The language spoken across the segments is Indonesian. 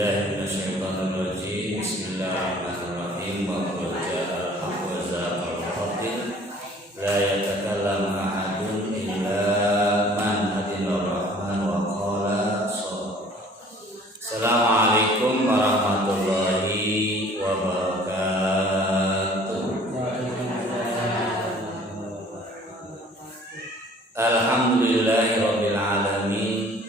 billahi minasyaitonir rajim. Bismillahirrahmanirrahim. Wa qul ja'al haqq wa zaqal batil. La yatakallamu ahadun illa man adina rahman wa qala shawab. Assalamualaikum warahmatullahi wabarakatuh. Alhamdulillahirabbil alamin.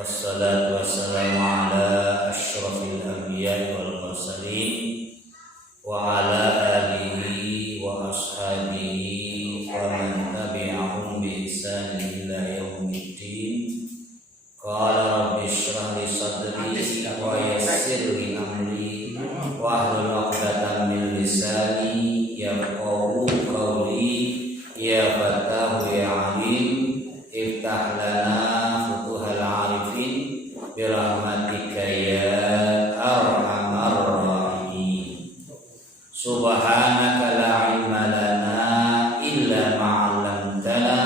Wassalatu wassalamu ala asyrafil anbiya'i wal mursalin wa ala alihi wa ashabihi wa man tabi'ahum bi ihsan ila yaumiddin. Qala rabbi shrah li sadri wa yassir li amri wahlul 'uqdatam min lisani yafqahu qawli. Ya Fatahu ya Alim, iftah lana birahmatika ya arhamar rahimin. Subhanaka la ilma lana illa ma 'allamtana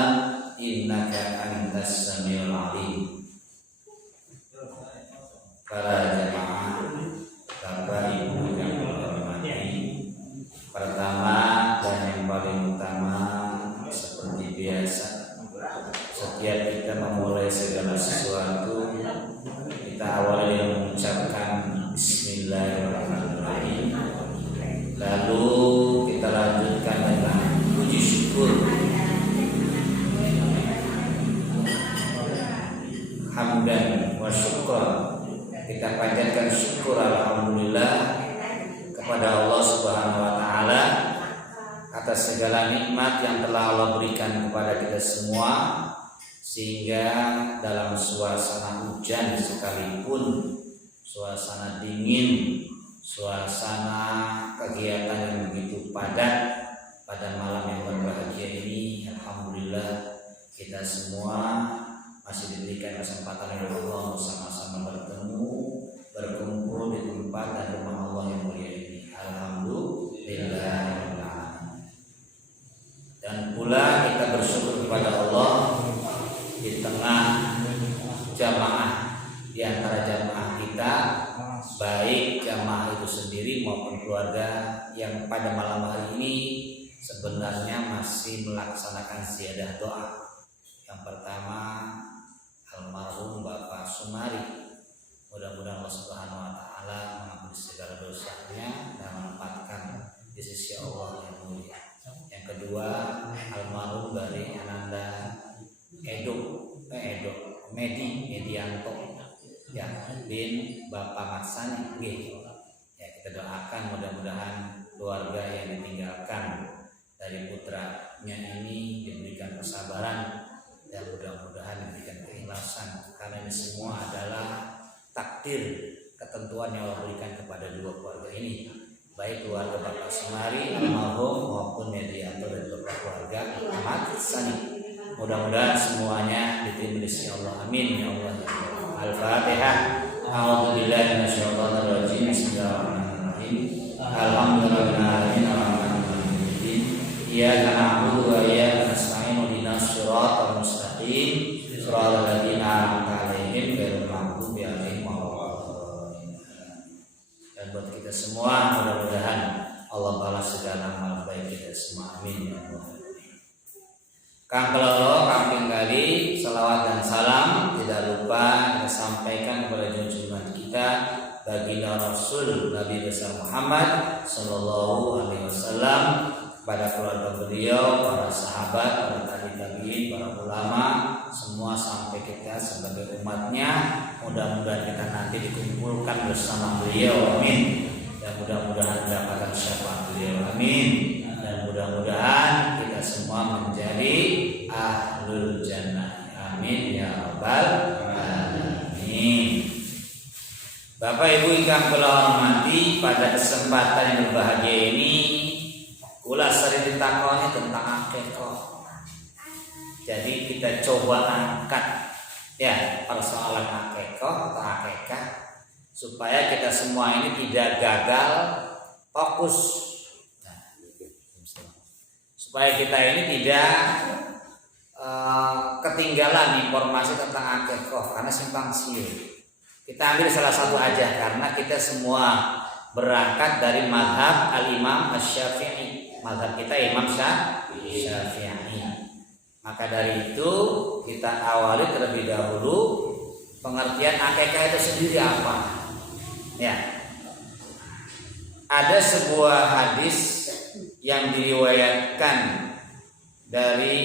innaka antas samiul alim. Para jemaah, Bapak Ibu yang hormati, pertama dan yang paling utama, seperti biasa, setiap kita memulai segala sesuatu, kita awali dengan mengucapkan Bismillahirrahmanirrahim. Lalu kita lanjutkan dengan puji syukur, hamdan wa syukran. Kita panjatkan syukur alhamdulillah kepada Allah Subhanahu wa taala atas segala nikmat yang telah Allah berikan kepada kita semua, sehingga dalam suasana hujan sekalipun, suasana dingin, suasana kegiatan yang begitu padat pada malam yang berbahagia ini, alhamdulillah kita semua masih diberikan kesempatan oleh Allah sama-sama bertemu, berkumpul di tempat dan rumah Allah yang mulia ini. Alhamdulillah. Dan pula kita bersyukur kepada Allah di tengah jamaah, di antara jamaah kita, baik jamaah itu sendiri maupun keluarga yang pada malam hari ini sebenarnya masih melaksanakan ziyadah doa. Yang pertama, almarhum Bapak Sumari, mudah-mudahan Allah Subhanahu wa taala mengampuni segala dosanya dan menempatkan di sisi Allah yang mulia. Yang kedua, almarhum dari Ananda Medianto ya, bin Bapak Maksani. Ya, kita doakan mudah-mudahan keluarga yang ditinggalkan dari putranya ini diberikan kesabaran dan mudah-mudahan diberikan keikhlasan, karena ini semua adalah takdir, ketentuan yang Allah berikan kepada dua keluarga ini, baik keluarga Bapak Sumari almarhum maupun Medianto dan beberapa keluarga Ahmad Sani. Mudah-mudahan semuanya diterima di sisi Allah. Amin ya Allah. Al-Fatihah. A'udzubillahi minasyaitonir rajim. Bismillahirrahmanirrahim. Alhamdulillahirabbil alamin arrahmanirrahim. Iyyaka na'budu wa iyyaka nasta'in ihdinas siratal mustaqim. Shiratal ladzina an'amta 'alaihim ghairil maghdubi 'alaihim waladdallin. Dan buat kita semua, mudah-mudahan Allah balas segala amal baik kita semua. Amin ya Allah. Kang keloro, kang pinggali, salawat dan salam tidak lupa kita sampaikan kepada junjungan kita baginda Rasul Nabi besar Muhammad Sallallahu Alaihi Wasallam, pada keluarga beliau, para sahabat, para tabi'in, para ulama, semua sampai kita sebagai umatnya. Mudah-mudahan kita nanti dikumpulkan bersama beliau, amin. Dan mudah-mudahan mendapatkan syafaat beliau, amin. Dan mudah-mudahan kita semua menjadi ahlul jannah, amin ya rabbal alamin. Bapak Ibu ingkang kula hormati, pada kesempatan yang berbahagia ini kula sering ditakoni tentang akikah. Jadi kita coba angkat ya persoalan akikah atau akikah, supaya kita semua ini tidak gagal fokus, supaya kita ini tidak ketinggalan informasi tentang akikah karena simpang siur. Kita ambil salah satu aja karena kita semua berangkat dari mazhab al-Imam Asy-Syafi'i. Mazhab kita Imam Syafi'i. Maka dari itu kita awali terlebih dahulu pengertian akikah itu sendiri apa. Ya. Ada sebuah hadis yang diriwayatkan dari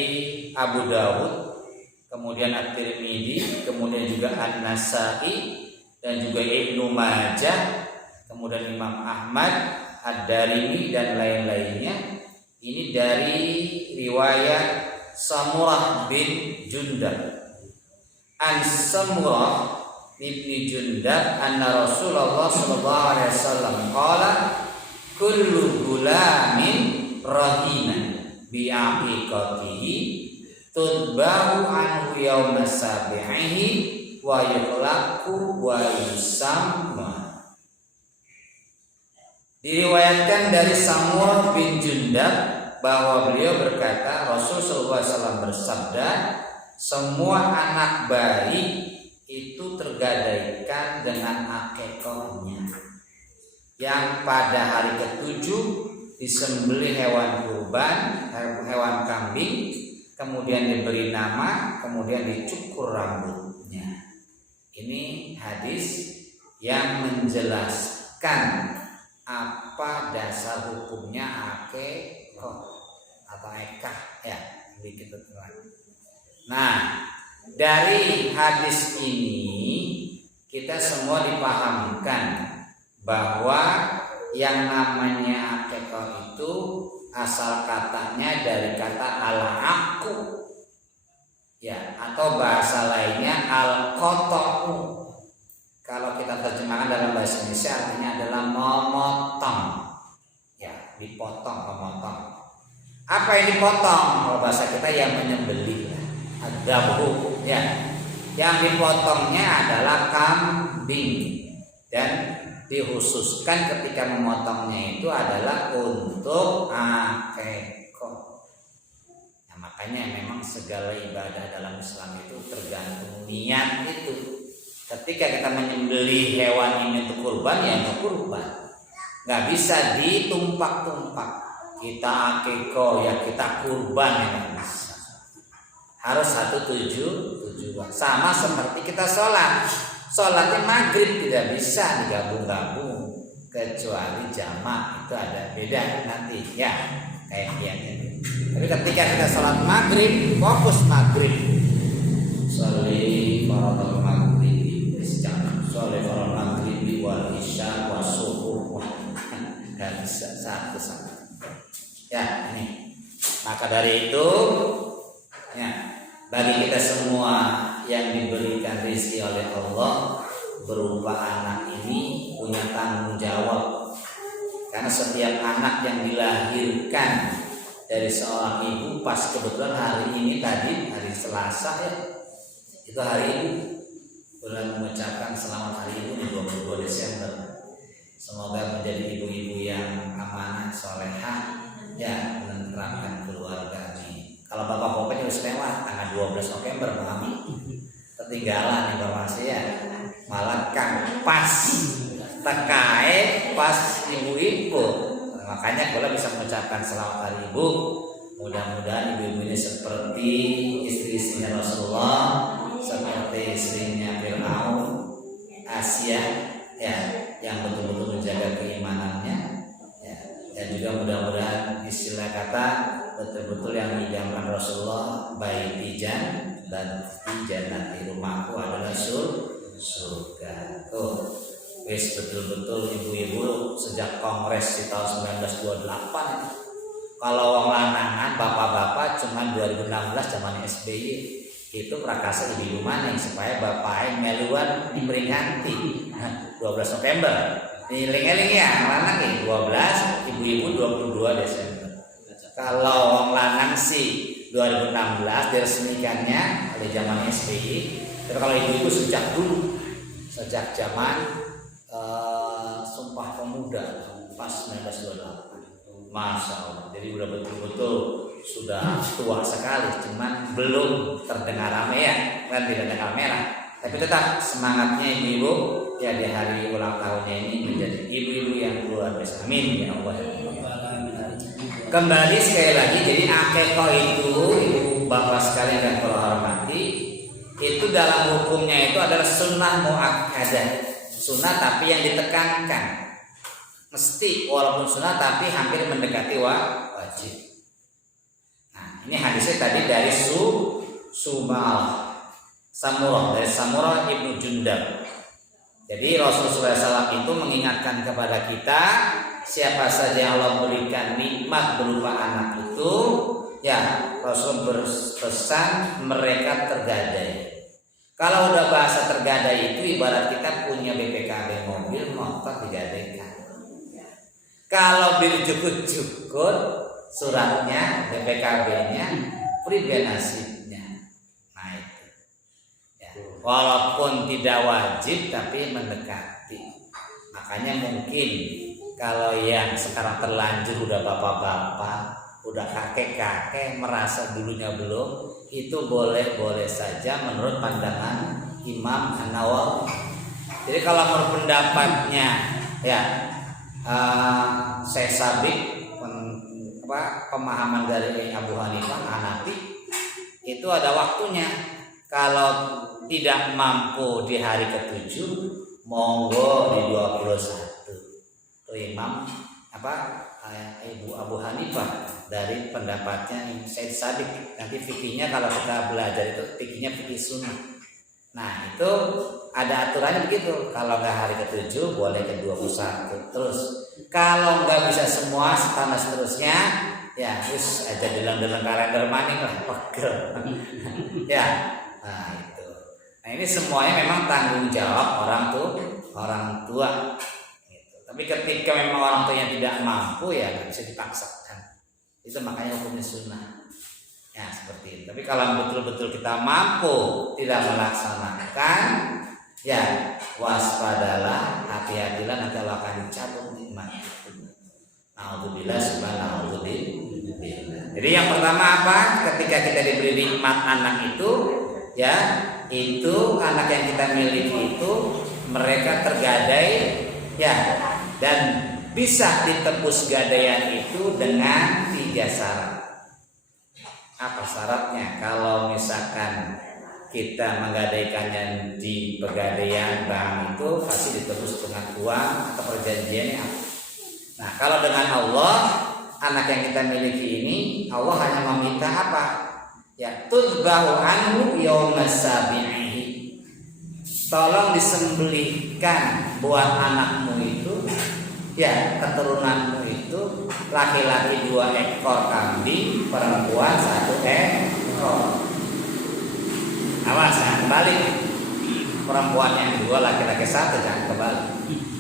Abu Dawud, kemudian At-Tirmidzi, kemudian juga An-Nasa'i dan juga Ibnu Majah, kemudian Imam Ahmad, Ad-Darimi dan lain-lainnya. Ini dari riwayat Samurah bin Jundab. An Samurah bin Jundab anna Rasulullah sallallahu alaihi wasallam qala kullu gulamin rahiman bi aqiqatihi tudbahu anhu yawma sabi'ihi wa yukhlaqu wa yusamma. Diriwayatkan dari Samurah bin Jundab bahwa beliau berkata, Rasulullah SAW bersabda, semua anak bayi itu tergadaikan dengan akikahnya, yang pada hari ketujuh disembelih hewan kurban, hewan kambing, kemudian diberi nama, kemudian dicukur rambutnya. Ini hadis yang menjelaskan apa dasar hukumnya akikah atau ekah ya, begitu teman. Nah, dari hadis ini kita semua dipahamkan bahwa yang namanya akikah itu asal katanya dari kata al-aqu ya, atau bahasa lainnya al-qata'u. Kalau kita terjemahkan dalam bahasa Indonesia artinya adalah memotong. Ya, dipotong, memotong. Apa yang dipotong? Kalau bahasa kita yang menyembelih, adzabhu ya. Yang dipotongnya adalah kambing dan dikhususkan ketika memotongnya itu adalah untuk akikah. Nah, makanya memang segala ibadah dalam Islam itu tergantung niat itu. Ketika kita menyembelih hewan ini untuk kurban, ya untuk kurban. Nggak bisa ditumpak-tumpak. Kita akikah ya kita kurban ya nggak bisa. Harus satu tujuan. Sama seperti kita sholat. Sholatnya maghrib tidak bisa digabung-gabung kecuali jamak, itu ada beda nanti ya kayak ini. Tapi ketika kita sholat maghrib, fokus maghrib. Sholli faradul maghrib sholli faradul maghrib wal isya wa subuh. Gak bisa satu-satu. Ya ini. Maka dari itu ya, bagi kita semua yang diberikan rezeki oleh Allah berupa anak ini punya tanggung jawab. Karena setiap anak yang dilahirkan dari seorang ibu, pas kebetulan hari ini tadi hari Selasa ya, itu hari ibu, bulan mengucapkan selamat hari ibu di 22 Desember. Semoga menjadi ibu-ibu yang amanah, solehah ya, menerapkan keluarga ini. Kalau bapak bapaknya harus lewat tanggal 12 November Mami ketinggalan informasi ya, malah kan pas terkait pas ibu-ibu. Makanya kalau bisa mengucapkan selamat hari ibu, mudah-mudahan ibu-ibu ini seperti istri-istrinya Rasulullah, seperti istrinya Fir'aun, Asia ya, yang betul-betul menjaga keimanannya ya. Dan juga mudah-mudahan istilah kata betul-betul yang dijamin Rasulullah, baitijan dan jannati, rumahku adalah surga. Tuh, wis betul-betul ibu-ibu sejak kongres di tahun 1928. Kalau wong lanangan bapak-bapak cuma 2016 zaman SBY itu prakasa ibu-ibu mana supaya bapaknya meluan diperingati 12 November. Eling-eling ya, lanang ya 12, ibu-ibu 22 Desember. Kalau wong lanang sih 2016 diresmikannya oleh zaman SBY. Tapi kalau ibu-ibu sejak dulu, sejak zaman Sumpah Pemuda pas 1928. Masya Allah. Jadi udah betul-betul sudah tua sekali, cuman belum terdengar rame ya, kan tidak ada kamera. Tapi tetap semangatnya ibu-ibu ya di hari ulang tahunnya ini menjadi ibu-ibu yang luar biasa. Amin ya Allah. Kembali sekali lagi, jadi akekah itu ibu bapak sekalian yang kalau hormati, itu dalam hukumnya itu adalah sunnah muakkadah, sunnah tapi yang ditekankan. Mesti walaupun sunnah tapi hampir mendekati wajib. Nah, ini hadisnya tadi dari Samurah dari Samurah ibnu Jundab. Jadi Rasulullah SAW itu mengingatkan kepada kita, siapa saja yang Allah berikan nikmat berupa anak itu, ya Rasul berpesan mereka tergadai. Kalau udah bahasa tergadai itu ibarat kita punya BPKB mobil, motor digadaikan. Kalau dicukur-cukur suratnya, BPKB-nya, pribadi nasibnya. Nah itu. Ya. Walaupun tidak wajib tapi mendekati. Makanya mungkin kalau yang sekarang terlanjur udah bapak-bapak, udah kakek-kakek merasa dulunya belum, itu boleh-boleh saja menurut pandangan Imam An-Nawawi. Jadi kalau menurut pendapatnya ya saya sabik pemahaman dari Abu Hanifah Hanafi itu ada waktunya. Kalau tidak mampu di hari ke-7, monggo di 21. Itu Imam Ibu Abu Hanifah dari pendapatnya Said Sabik. Nanti fikihnya kalau kita belajar itu fikihnya fikih sunnah. Nah itu ada aturannya begitu. Kalau nggak hari ke-7 boleh ke-21. Terus kalau nggak bisa semua setahun seterusnya, ya terus aja dalam kalender maning lah pegel. Ya, nah itu. Nah ini semuanya memang tanggung jawab orang tua. Gitu. Tapi ketika memang orang tua yang tidak mampu ya nggak bisa dipaksakan. Itu makanya hukumnya sunnah. Ya seperti itu. Tapi kalau betul-betul kita mampu tidak melaksanakan, ya waspadalah, hati-hatilah, nanti Allah akan dicabut nikmat. Alhamdulillah, subhanallah. Jadi yang pertama apa? Ketika kita diberi nikmat anak itu, ya itu anak yang kita miliki itu mereka tergadai, ya dan bisa ditebus gadaian itu dengan 3 syarat. Apa syaratnya? Kalau misalkan kita menggadaikannya di pegadaian bank itu pasti ditebus dengan uang atau perjanjiannya. Nah kalau dengan Allah, anak yang kita miliki ini Allah hanya meminta apa? Ya tudbahu anhu yaumas sabi'ihi. Tolong disembelihkan buat anakmu itu, ya keturunanmu itu laki-laki 2 ekor kambing, perempuan 1 ekor. Awas jangan kebalik. Perempuan yang 2, laki-laki 1 jangan kebalik.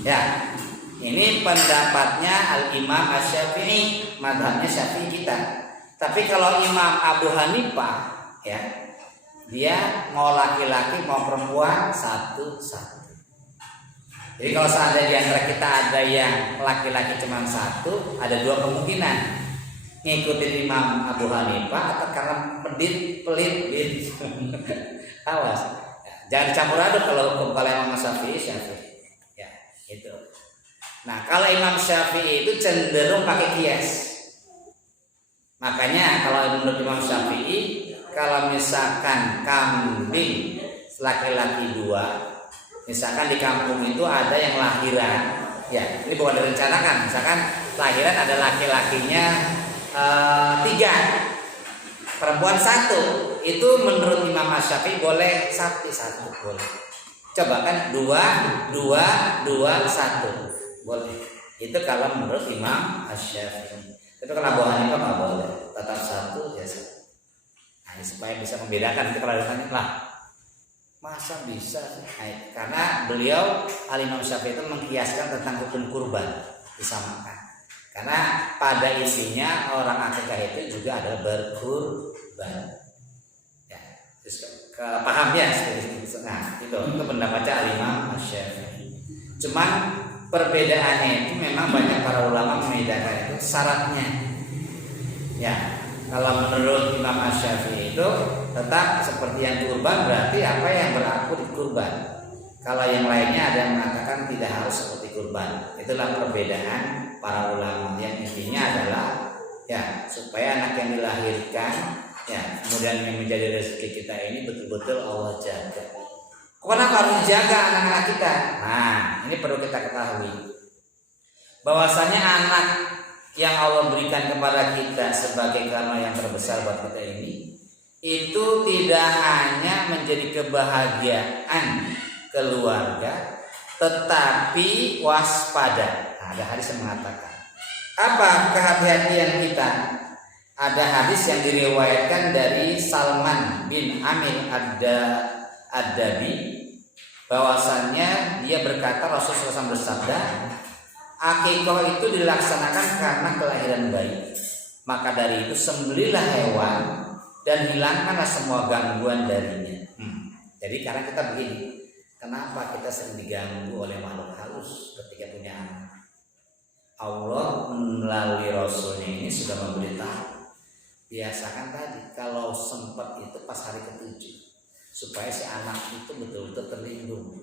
Ya, ini pendapatnya Al-Imam Asy-Syafi'i, mazhabnya Syafi'i kita. Tapi kalau Imam Abu Hanifah, ya dia mau laki-laki mau perempuan 1. Jadi kalau seandainya di antara kita ada yang laki-laki cuma 1, ada 2 kemungkinan. Ngikutin Imam Abu Hanifah atau karena pelit. Awas. Jangan dicampur aduk kalau hukum kalau Imam Syafi'i. Ya, itu. Nah, kalau Imam Syafi'i itu cenderung pakai kias. Makanya kalau menurut Imam Syafi'i, kalau misalkan kambing laki-laki 2, misalkan di kampung itu ada yang lahiran, ya ini bukan direncanakan. Misalkan lahiran ada laki-lakinya 3, perempuan 1, itu menurut Imam Syafi'i boleh sapi 1 boleh. Coba kan 2, 1 boleh. Itu kalau menurut Imam Syafi'i. Itu kalau Abu Hanifah nggak boleh, tetap 1 ya 1. Nah, ini supaya bisa membedakan. Itu kalau ditanya lah, masa bisa? Nah, karena beliau Al-Imam Syafi'i itu mengkiaskan tentang hukum kurban disamakan. Karena pada isinya orang akikah itu juga adalah berkurban. Ya, paham ya? Nah, itu pendapatnya Al-Imam Syafi'i. Cuman perbedaannya itu memang banyak para ulama membedakan itu syaratnya. Ya, kalau menurut Imam Syafi'i itu tetap seperti yang kurban, berarti apa yang berlaku di kurban. Kalau yang lainnya ada yang mengatakan tidak harus seperti kurban. Itulah perbedaan para ulama. Yang intinya adalah ya supaya anak yang dilahirkan ya kemudian yang menjadi rezeki kita ini betul-betul Allah jaga. Kenapa harus dijaga anak-anak kita? Nah, ini perlu kita ketahui bahwasanya anak yang Allah berikan kepada kita sebagai karma yang terbesar buat kita ini itu tidak hanya menjadi kebahagiaan keluarga, tetapi waspada. Nah, ada hadis yang mengatakan apa kehati-hatian kita? Ada hadis yang diriwayatkan dari Salman bin Amir Ad-Dabi bahwasannya dia berkata Rasulullah SAW bersabda, akikah itu dilaksanakan karena kelahiran bayi. Maka dari itu sembelilah hewan dan hilangkanlah semua gangguan darinya. Jadi karena kita begini, kenapa kita sering diganggu oleh makhluk halus ketika punya anak? Allah melalui Rasulnya ini sudah memberitahu. Biasakan tadi kalau sempat itu pas hari ke-7 supaya si anak itu betul-betul terlindung.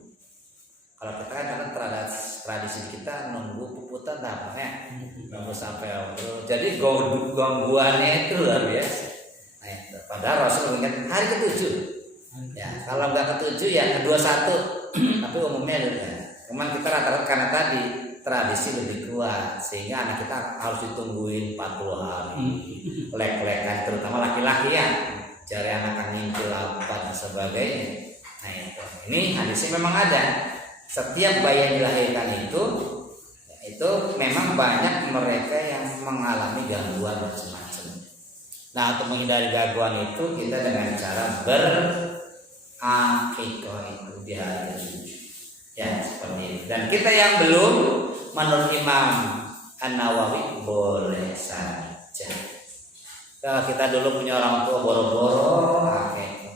Kalau kita kan karena tradisi kita nunggu puputan ya, nunggu sampai jadi gangguannya itu luar biasa. Nah, itu. Padahal Rasul mengingat hari ke-7. Ya, kalau nggak ke-7 ya ke-21. Tapi umumnya ya. Cuman kita rata-rata karena tadi tradisi lebih kuat sehingga anak kita harus ditungguin 40 hari. Lek-lekan terutama laki-laki ya. Cari anak kan ngimpil apa dan sebagainya. Nah, ini hadisnya memang ada. Setiap bayi yang dilahirkan itu memang banyak mereka yang mengalami gangguan macam-macam. Nah, untuk menghindari gangguan itu kita dengan cara berakikah itu di hari ke-7. Ya, seperti ini. Dan kita yang belum menurut Imam An-Nawawi boleh saja. Kalau kita dulu punya orang tua boro-boro,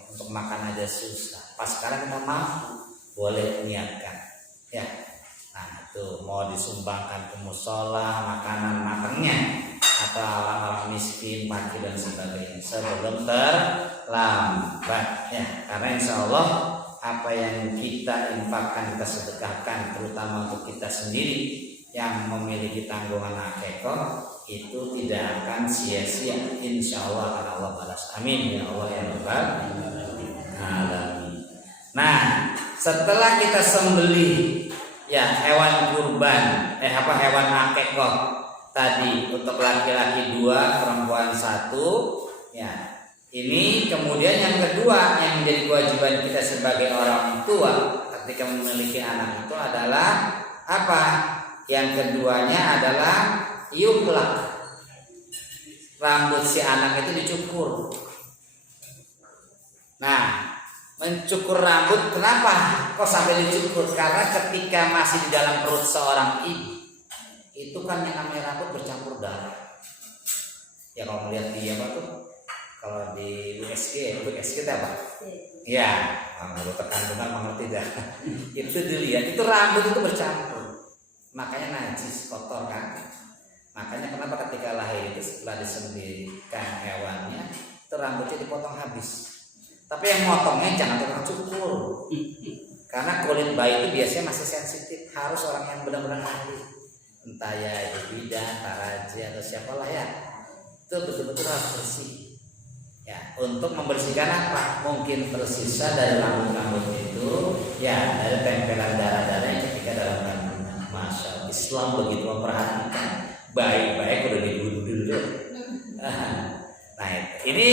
untuk makan aja susah. Pas sekarang kita mampu, boleh niatkan. Ya, nah itu mau disumbangkan ke musola, makanan matangnya, atau orang-orang miskin, fakir dan sebagainya sebelum terlambat. Ya, karena insya Allah apa yang kita infakkan, kita sedekahkan, terutama untuk kita sendiri yang memiliki tanggungan akikah itu tidak akan sia-sia, insya Allah akan Allah balas. Amin ya Allah ya Rabbal alamin. Nah, setelah kita sembelih ya hewan kurban, hewan akikah tadi untuk laki-laki 2, perempuan 1, ya. Ini kemudian yang kedua yang menjadi kewajiban kita sebagai orang tua ketika memiliki anak itu adalah apa? Yang keduanya adalah yuklak. Rambut si anak itu dicukur. Nah, mencukur rambut kenapa kok sampai dicukur? Karena ketika masih di dalam perut seorang ibu itu kan yang namanya rambut bercampur darah. Ya kalau melihat di apa tuh? Kalau di USG itu apa? Ya, menurut kandungan mengerti dah. Itu dilihat, itu rambut itu bercampur. Makanya najis, kotor kan. Makanya kenapa ketika lahir itu setelah disembelihkan hewannya, itu rambutnya dipotong habis. Tapi yang motongnya jangan tukang cukur. Karena kulit bayi itu biasanya masih sensitif, harus orang yang benar-benar ahli. Entah ya itu bidan, taraji atau siapalah ya. Itu betul-betul harus bersih. Ya, untuk membersihkan apa? Mungkin tersisa dari rambut-rambut itu, ya dari tempelan darah-darah yang ketika dalam kandungan. Masya Allah, Islam begitu memperhatikan. Baik-baik udah dibunuh dulu. Nah, ini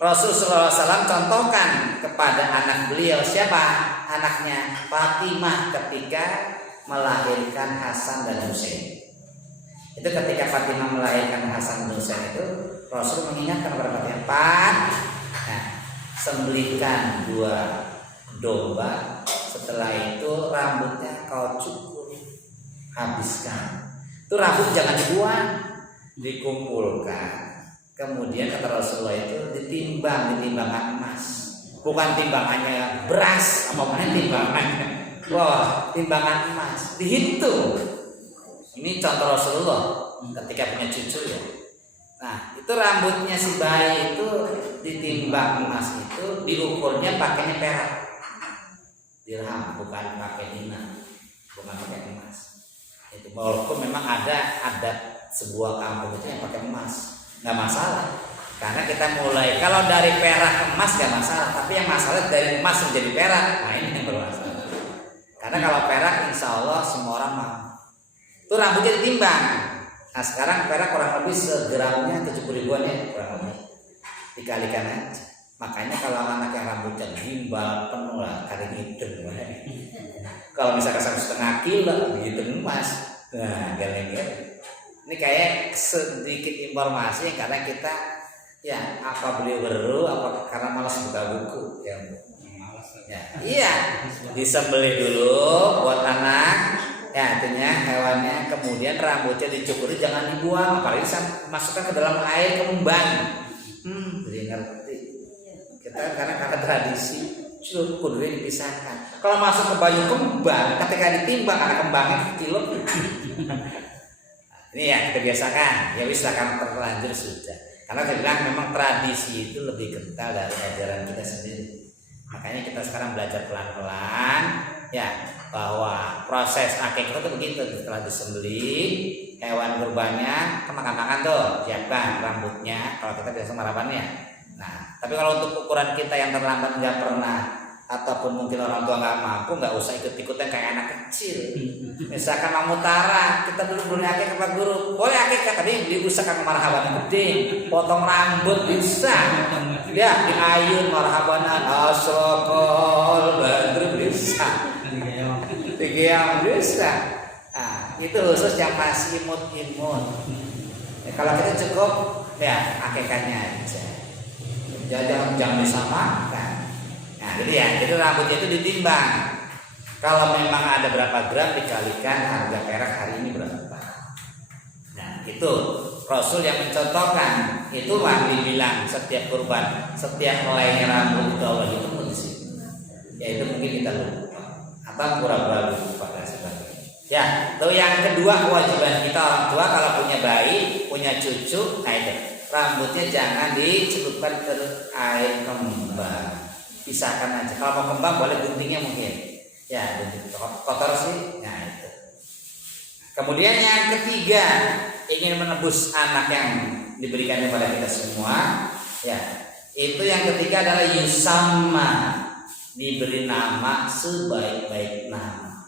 Rasulullah SAW contohkan kepada anak beliau. Siapa anaknya? Fatimah ketika melahirkan Hasan dan Husain. Itu ketika Fatimah melahirkan Hasan dan Husain itu Rasul mengingatkan kepada Fatimah, sembelihkan 2 domba, setelah itu rambutnya kau cukur, habiskan. Itu rambut jangan dibuang, dikumpulkan. Kemudian kata Rasulullah itu ditimbang di timbangan emas, bukan timbangannya beras, apa timbangannya? Wah, timbangan emas, dihitung. Ini contoh Rasulullah ketika punya cucu ya. Nah, itu rambutnya si bayi itu ditimbang emas itu diukurnya pakainya perak. Dirham, bukan pakai dinar, bukan pakai emas. Itu walaupun memang ada adat sebuah kampung itu yang pakai emas, nggak masalah. Karena kita mulai kalau dari perak ke emas nggak masalah, tapi yang masalah dari emas menjadi perak, nah ini yang bermasalah. Karena kalau perak insya Allah semua orang mau. Itu rambutnya ditimbang. Nah sekarang perak kurang lebih segramnya 70 ribuan ya kurang lebih. Dikalikan aja. Makanya kalau anak yang rambutnya gimbal penuh lah kali hitam. Kalau misalkan 1,5 kilo begitu emas, nah galeng-galeng. Ini kayak sedikit informasi karena kita ya apa beli baru apa karena malas buka buku ya. Ya iya disembelih dulu buat anak. Ya artinya hewannya kemudian rambutnya dicukuri jangan dibuang apalagi masukkan ke dalam air kembang. Jadi ngerti kita karena tradisi kudune dipisahkan. Kalau masuk ke banyu kembang ketika ditimbang karena kembangnya kecil. Ini ya kita biasakan. Ya wis akan terlanjur sudah. Karena saya bilang memang tradisi itu lebih kental dari ajaran kita sendiri. Makanya kita sekarang belajar pelan-pelan ya bahwa proses akikah itu begitu. Setelah disembelih hewan kurbannya makan-makan tuh siapkan rambutnya kalau kita biasa marapannya. Nah tapi kalau untuk ukuran kita yang terlambat nggak pernah ataupun mungkin orang tua nggak mampu nggak usah ikut-ikutan kayak anak kecil. Misalkan mau mutara kita dulu akikah ke guru boleh akikah tapi beli usahakan marhaban gede potong rambut bisa ya diayun marhabanan asrokol badru bisa yang bisa. Nah, itu khusus yang masih imut-imut. Ya, kalau kita cukup ya akikahnya aja. Jangan disamakan. Nah, jadi rambutnya itu ditimbang. Kalau memang ada berapa gram dikalikan harga perak hari ini berapa. Nah, itu Rasul yang mencontohkan. Itulah dibilang setiap kurban, setiap helainya rambut itu Allah itu pun di situ. Ya itu mungkin kita lupa. Atau pura-pura lupa dan sebagainya. Ya, itu yang kedua kewajiban kita orang tua kalau punya bayi, punya cucu, nah itu rambutnya jangan dicelupkan ke air kembang, pisahkan aja. Kalau mau kembang boleh guntingnya mungkin, ya gunting kotor sih, nah itu. Kemudian yang ketiga ingin menebus anak yang diberikan kepada kita semua, ya itu yang ketiga adalah yusamma. Diberi nama sebaik-baik nama.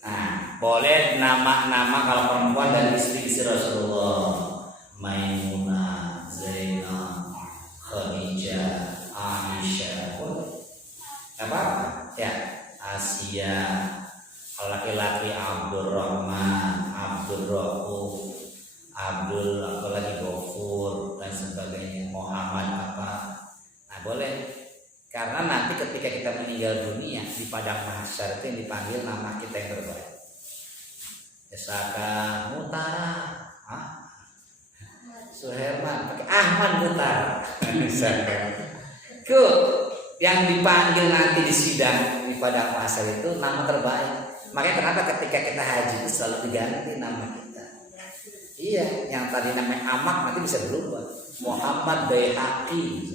Nah, boleh nama-nama kalau perempuan dan istri-istri Rasulullah, Maimunah, Zainab, Khadijah, Aisyah, apa? Ya, Asia. Kalau laki-laki Abdurrahman, Abdurrahman, Abdul, apalagi Ghafur dan sebagainya, Muhammad apa? Nah, boleh. Karena nanti ketika kita meninggal dunia di padang mahsyar itu yang dipanggil nama kita yang terbaik. Saka Mutara, Suherman, pakai Ahmad Mutara. Itu yang dipanggil nanti di sidang di padang mahsyar itu nama terbaik. Makanya kenapa ketika kita haji itu selalu diganti nama kita. Iya, yang tadi namanya Ahmad nanti bisa berubah. Muhammad Baihaqi.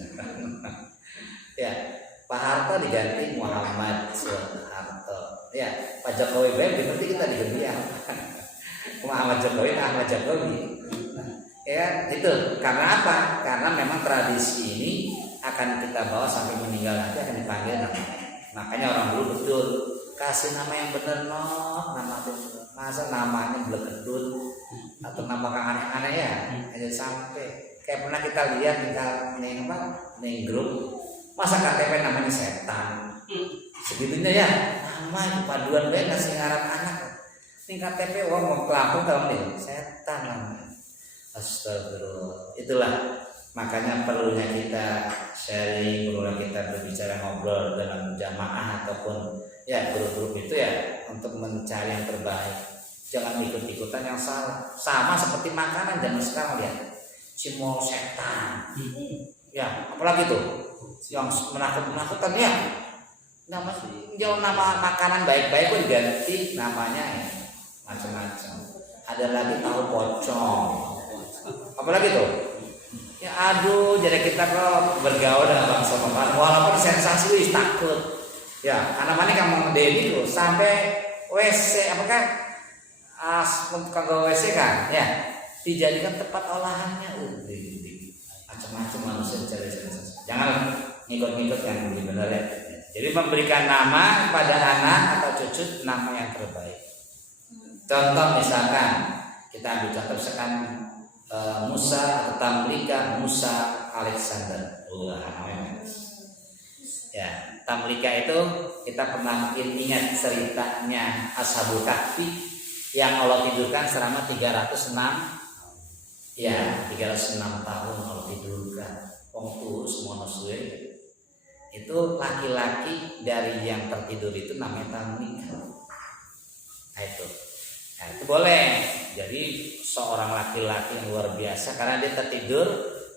Ya, Pak Harto diganti Muhammad Soeharto. Ya, Pak Jokowi baik berarti kita diganti Muhammad Jokowi, Ahmad Jokowi. Ya, itu karena apa? Karena memang tradisi ini akan kita bawa sampai meninggal nanti akan dipanggil nama. Makanya orang dulu betul kasih nama yang benar nama benar. Masa namanya Blekedut atau nama yang aneh-aneh ya, aja sampai kayak pernah kita lihat di grup. Masa KTP namanya setan segitunya ya nama paduan baik ngasih ngarap anak ini KTP orang mau ke Lampung tahu nih setan namanya. Astagfirullah. Itulah makanya perlunya kita sharing, perlunya kita berbicara ngobrol dalam jamaah ataupun ya grup-grup itu ya untuk mencari yang terbaik. Jangan ikut-ikutan yang salah. Sama seperti makanan zaman sekarang lihat cimol setan ya apalagi tuh yang menakut-menakutkan ya nama makanan baik-baik pun diganti namanya ya macam-macam. Ada lagi tahu pocong Apalagi tuh? Ya aduh, jadi kita kok bergaul dengan bangsa Mekah, walaupun sensasi wis takut. Ya, anak mana kamu Dewi tuh sampai WC apakah kagak WC kan? Ya, dijadikan tempat olahannya. Macam-macam manusia cari sensasi. Jangan ngikut-ngikut yang benar ya. Jadi memberikan nama pada anak atau cucu nama yang terbaik. Contoh misalkan kita ambil contoh misalkan Musa atau Tamlika Musa Alexander. Ya, Tamlika itu kita pernah mungkin ingat ceritanya Ashabul Kahfi yang Allah tidurkan selama 306. Ya, 306 tahun Allah tidurkan. Wong semua suwe. Itu laki-laki dari yang tertidur itu namanya Tamlika. Nah itu boleh. Jadi seorang laki-laki yang luar biasa karena dia tertidur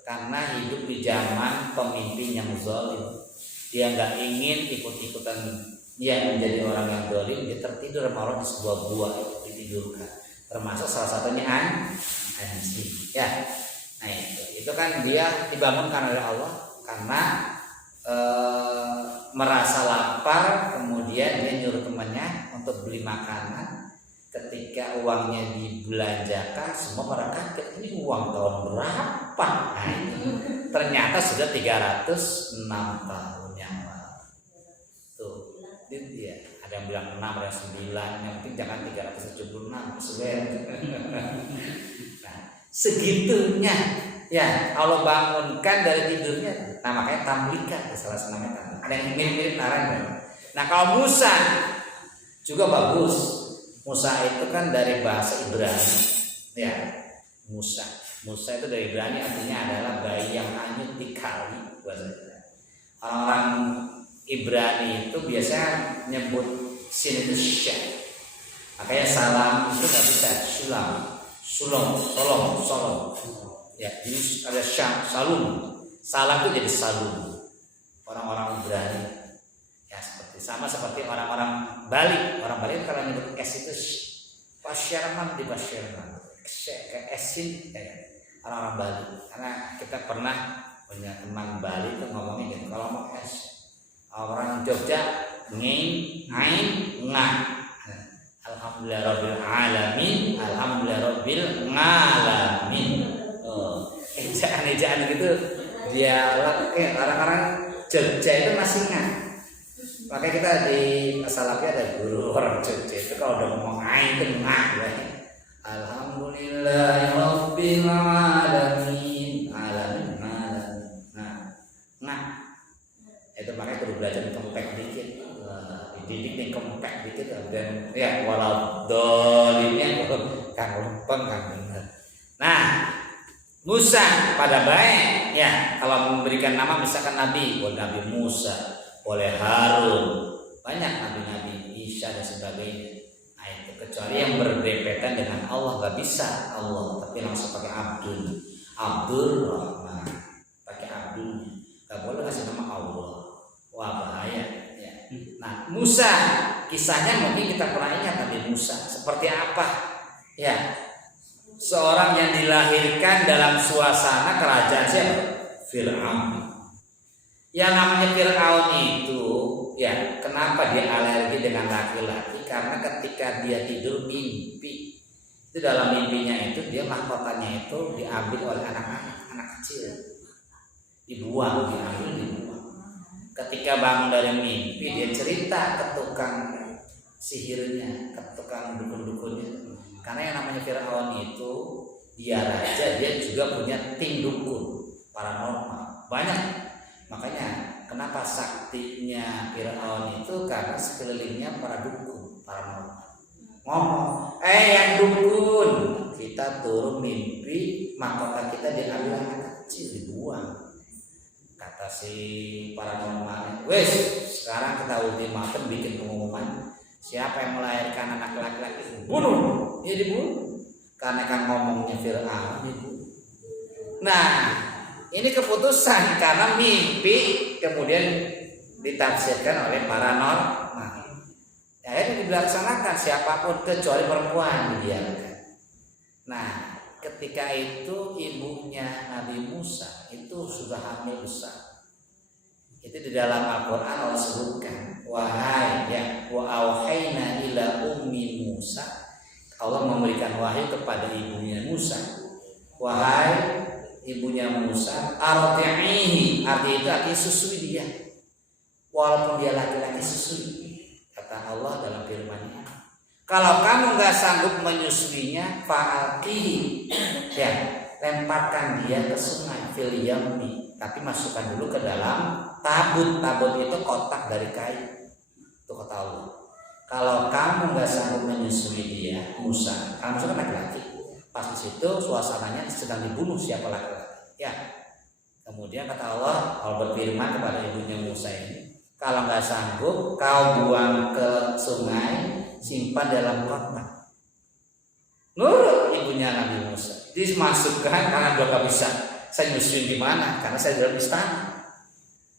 karena hidup di zaman pemimpin yang zalim. Dia nggak ingin ikut-ikutan dia menjadi orang yang zalim. Dia tertidur sama Allah di sebuah gua ditidurkan. Termasuk salah satunya anjing. Ya, nah itu kan dia dibangunkan oleh Allah karena merasa lapar, kemudian dia nyuruh temannya untuk beli makanan. Ketika uangnya dibelanjakan, semua pada kaget, ini uang tahun berapa? Nah, ini ternyata sudah 306 tahun yang lalu. Tuh, dia ada yang bilang 6, ada yang 9, yang penting jangan 376 Nah, segitunya ya Allah bangunkan dari tidurnya. Nah makanya Tamlika salah satu namanya. Ada yang mirip-mirip Naran. Nah kalau Musa juga bagus. Musa itu kan dari bahasa Ibrani, ya Musa itu dari Ibrani artinya adalah bayi yang hanyut di kali. Orang Ibrani itu biasanya nyebut sin itu syah, makanya salam itu nggak bisa sulom, ya jadi ada syah, salam itu jadi salum. Orang-orang Ibrani ya seperti orang-orang Bali. Orang Bali kalau nyebut es itu pasyarman di pasyarman, esin orang-orang Bali. Karena kita pernah punya teman Bali itu ngomongin gitu, kalau mau es orang Jogja ngin, ain, ngah. Alhamdulillahirabbil alamin, alhamdulillahirabbil alamin. Ejaan-ejaan gitu dialog orang-orang Jogja itu masih ngah. Makanya kita di Salafi ada guru orang Jogja itu kalau udah ngomong ain itu ngah ya. Alhamdulillahirabbil alamin, alamin. Nah, itu makanya perlu belajar kempek dikit. Dididik nih kempek dikit dan ya walau dolimnya kang lempeng kang bener. Nah, Musa pada baik ya kalau memberikan nama misalkan Nabi, boleh Nabi Musa, boleh Harun, banyak nabi-nabi Isa dan sebagainya. Nah itu kecuali yang berdempetan dengan Allah nggak bisa Allah, tapi langsung pakai Abdul Rahman, pakai Abdulnya, nggak boleh kasih nama Allah. Wah bahaya. Ya. Nah Musa kisahnya mungkin kita pernah ingat Nabi Musa seperti apa? Ya. Seorang yang dilahirkan dalam suasana kerajaan siapa? Fir'aun. Yang namanya Fir'aun itu ya kenapa dia alergi dengan laki-laki? Karena ketika dia tidur mimpi, itu dalam mimpinya itu dia mahkotanya itu diambil oleh anak kecil, dibuang. Ketika bangun dari mimpi dia cerita ke tukang sihirnya, ke tukang dukun-dukunnya. Karena yang namanya Fir'aun itu dia raja, dia juga punya tim dukun paranormal banyak. Makanya kenapa saktinya Fir'aun itu karena sekelilingnya para dukun paranormal. Ngomong, yang dukun, kita turun mimpi mahkota kita diambil anak kecil dibuang. Kata si paranormal, wes sekarang kita ultimatum bikin pengumuman. Siapa yang melahirkan anak laki-laki bunuh, dia dibunuh. Karena kan ngomongnya Fir'aun dibunuh. Nah, ini keputusan karena mimpi kemudian ditafsirkan oleh paranormal. Ya, ini dilaksanakan siapapun kecuali perempuan dibiarkan. Nah, ketika itu ibunya Nabi Musa itu sudah hamil besar. Itu di dalam Al-Quran Allah sebutkan, wahai ya wa auhayna ila ummi Musa, Allah memberikan wahyu kepada ibunya Musa, wahai ibunya Musa, arti'ihi, artinya susui dia, walaupun dia laki-laki susui. Kata Allah dalam firman-Nya, kalau kamu nggak sanggup menyusuinya, fa'alqihi, ya lemparkan dia ke sungai, fil yammi, tapi masukkan dulu ke dalam tabut. Tabut itu kotak dari kayu. Itu kata Allah. Kalau kamu nggak sanggup menyusui dia, Musa, kamu kan laki-laki. Pas di situ suasananya sedang dibunuh siapa laki-laki. Ya. Kemudian kata Allah berfirman kepada ibunya Musa ini, kalau nggak sanggup, kau buang ke sungai, simpan dalam kotak. Nurut ibunya Nabi Musa. Dimasukkan karena dia gak bisa. Saya nyusuin di mana? Karena saya dalam istana.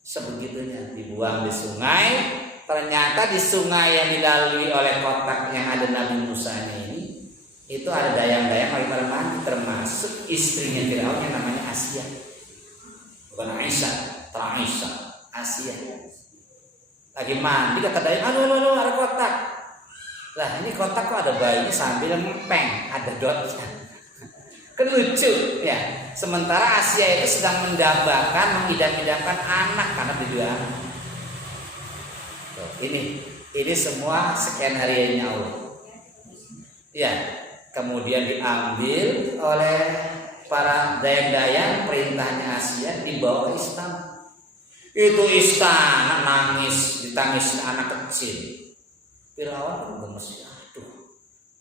Sebegitunya dibuang di sungai. Ternyata di sungai yang dilalui oleh kotak yang ada Nabi Musa ini, itu ada dayang-dayang lagi pada mandi, termasuk istrinya Firaun yang namanya Asia. Bukan Aisyah, Aisyah, Asia. Lagi mandi kata dayang, aduh ada kotak. Lah ini kotak kok ada bayinya sambil ngepeng, ada dotnya. Kan lucu ya. Sementara Asia itu sedang mendambakan, mengidam-idamkan anak karena dibilang. Ini semua skenario-nya Allah. Ya, kemudian diambil oleh para dayang-dayang, perintahnya Asia dibawa ke istana. Itu istana nangis, ditangis anak kecil. Firaun gemes, aduh,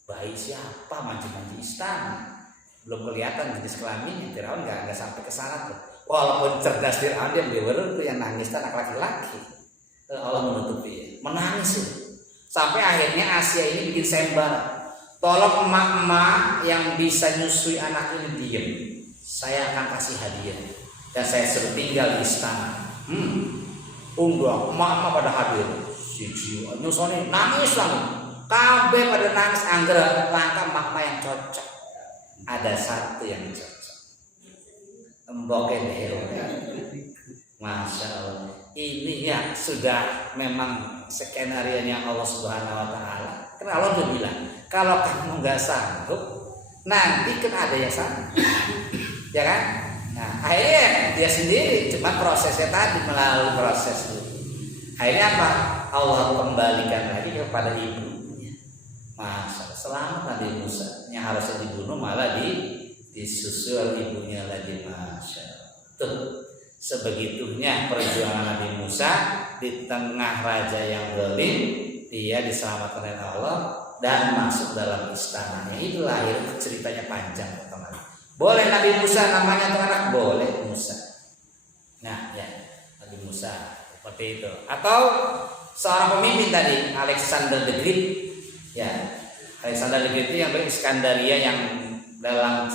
bayi siapa manji-manji istana, belum kelihatan jenis kelaminnya. Firaun nggak sampai ke sana tuh. Walaupun cerdas Firaun, dia baru tuh yang nangis anak laki-laki. Allah menutupi, menangis tuh. Sampai akhirnya Asia ini bikin sembara, tolong emak-emak yang bisa nyusui anak ini diem, saya akan kasih hadiah dan saya suruh tinggal di istana. Undang emak-emak pada hadir. Siji nyusoni nangis lagi, kabeh pada nangis, angger langkah makna yang cocok. Ada satu yang cocok, emboke deh. Masya Allah, ini ya sudah memang skenario-nya Allah Subhanahu Wa Taala. Karena Allah tuh bilang, kalau kamu nggak sanggup, nanti kan ada yang sanggup, ya kan? Nah akhirnya dia sendiri, cuma prosesnya tadi melalui proses itu. Akhirnya apa? Allah kembalikan lagi kepada ibunya. Masa selamat Nabi Musa yang harusnya dibunuh malah disusul ibunya lagi. Masya tuh sebegitunya perjuangan Nabi Musa di tengah raja yang zalim, dia diselamatkan oleh Allah dan masuk dalam istananya. Itu lahir, ceritanya panjang teman. Boleh Nabi Musa namanya tuh anak, boleh Musa. Nah ya Nabi Musa seperti itu. Atau seorang pemimpin tadi, Alexander the Great, ya Alexander the Great itu yang Iskandaria yang dalam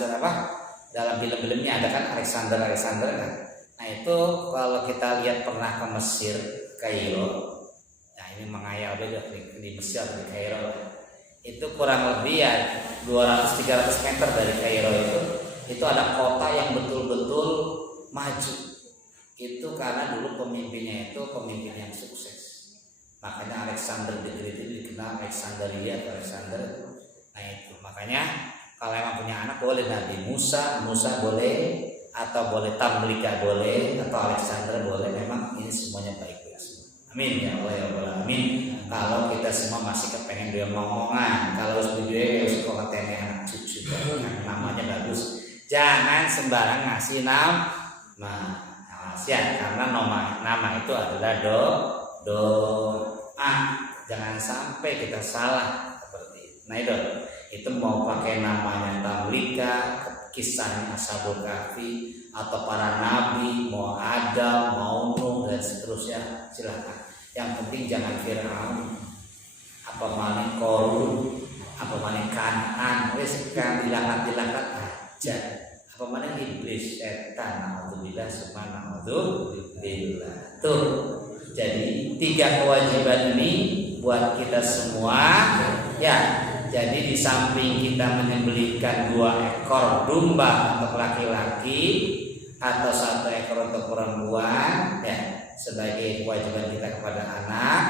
film-filmnya ada kan Alexander kan. Nah itu kalau kita lihat pernah ke Mesir, Kairo, nah ini mengayal beda di Mesir di Kairo, itu kurang lebih ya 200-300 meter dari Kairo itu ada kota yang betul-betul maju. Itu karena dulu pemimpinnya itu pemimpin yang sukses. Makanya Alexander the Great itu dikenal Alexandria atau Alexander. Nah itu makanya kalau emang punya anak boleh Nabi Musa boleh, atau boleh Tamlika boleh, atau Alexander boleh. Memang ini semuanya baik-baik semua. Amin ya Allah ya Allah. Amin. Kalau kita semua masih kepengen dia ngomongan, kalau video ya suka katanya anak cucu, namanya bagus. Jangan sembarang ngasih nama. Ya, karena nama itu adalah doa. Jangan sampai kita salah seperti itu. Nah itu mau pakai namanya Tamlika, kisahnya Ashabul Kahfi, atau para nabi, mau Adam, mau Nuh dan seterusnya, silakan. Yang penting jangan Firaun, apa maning Korun, apa maning Kan'an, wes kan dilakat aja. Apa mana iblis, setan, naudzubillah, subhanallah. Tuh, jadi 3 kewajiban ini buat kita semua, ya Jadi di samping kita menyembelihkan 2 ekor domba untuk laki-laki atau 1 ekor untuk perempuan, ya, sebagai kewajiban kita kepada anak,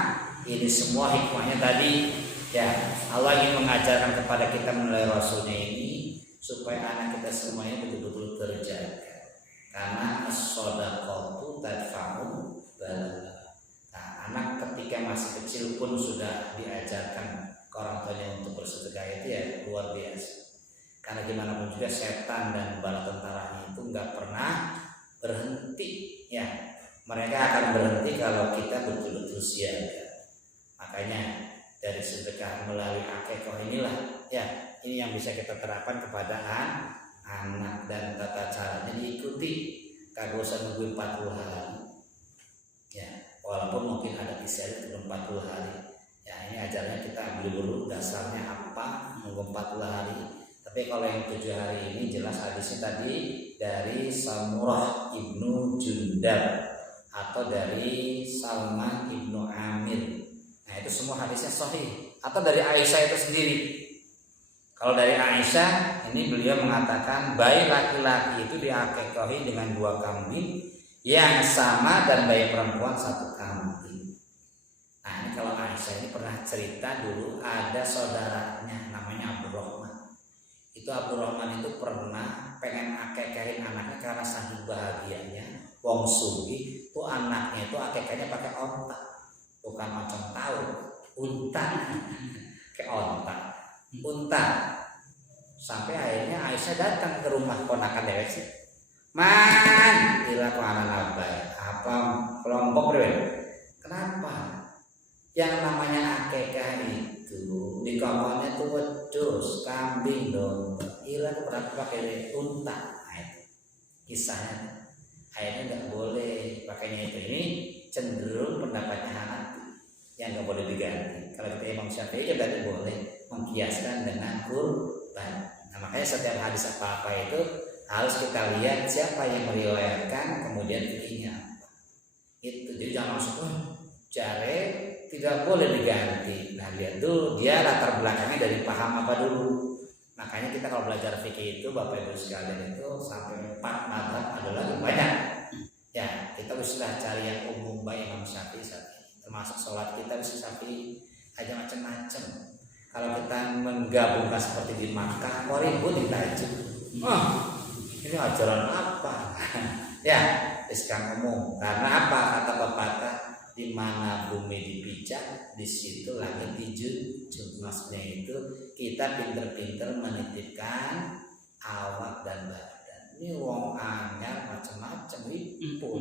ini semua hikmahnya tadi, ya, Allah ingin mengajarkan kepada kita melalui Rasulnya ini supaya anak kita semuanya betul-betul terjaga. Karena as-shadaqatu tadfa'u balaa. Nah, anak ketika masih kecil pun sudah diajarkan ke orang tuanya untuk bersedekah, itu ya luar biasa. Karena gimana pun juga setan dan bala tentaranya itu nggak pernah berhenti, ya. Mereka akan berhenti kalau kita betul-betul siaga. Makanya dari sedekah melalui akikah inilah, ya, ini yang bisa kita terapkan kepada anak, dan tata caranya diikuti. Kagak usah nunggu 40 hari, ya, walaupun mungkin ada istiadat 40 hari. Ya, ini ajarnya kita ambil dulu dasarnya apa, nunggu 40 hari. Tapi kalau yang 7 hari ini jelas hadisnya tadi dari Samurah ibnu Jundab atau dari Salman ibnu Amir. Nah, itu semua hadisnya sahih. Atau dari Aisyah itu sendiri. Kalau dari Aisyah ini beliau mengatakan bayi laki-laki itu diakikahi dengan 2 kambing yang sama dan bayi perempuan 1 kambing. Nah, ini kalau Aisyah ini pernah cerita dulu ada saudaranya namanya Abdurrahman. Itu Abdurrahman itu pernah pengen akikahin anaknya karena saking bahagianya. Wong sugih itu anaknya itu akikahnya pakai onta, bukan macam tahu, unta, kayak onta. Unta. Sampai akhirnya Aisyah datang ke rumah ponakan dewek sih. Man, gila kok anak nabai. Apa kelompok deh? Kenapa? Yang namanya akikah itu di kamarnya tuh wedhus, kambing, domba. Gila kok berapa pakai unta? Nah, itu kisahnya. Akhirnya nggak boleh pakainya itu. Ini cenderung pendapatnya Hanafi yang nggak boleh diganti. Kalau kita Imam Syafi'i ya berarti boleh mengkiaskan dengan kurban. Nah, makanya setiap hadis apa-apa itu harus kita lihat siapa yang meriwayatkan, kemudian fikihnya apa. Itu jadi jangan langsung jare tidak boleh diganti. Nah, lihat dulu dia latar belakangnya dari paham apa dulu. Makanya kita kalau belajar fikih itu Bapak Ibu sekalian itu sampai 4 mazhab adalah banyak. Ya, kita usaha cari yang umum baik Imam Syafi'i. Termasuk sholat kita bisa Syafi'i aja macam-macam. Kalau kita menggabungkan seperti di Makkah, kok ribut ditajuk. Ini ajaran apa? Ya, sekarang umum. Karena apa? Kata pepatah, di mana bumi dipijak, di situ langit dijunjung. Maksudnya itu kita pinter-pinter menitipkan awak dan badan. Ini wong anyar macam-macam itu,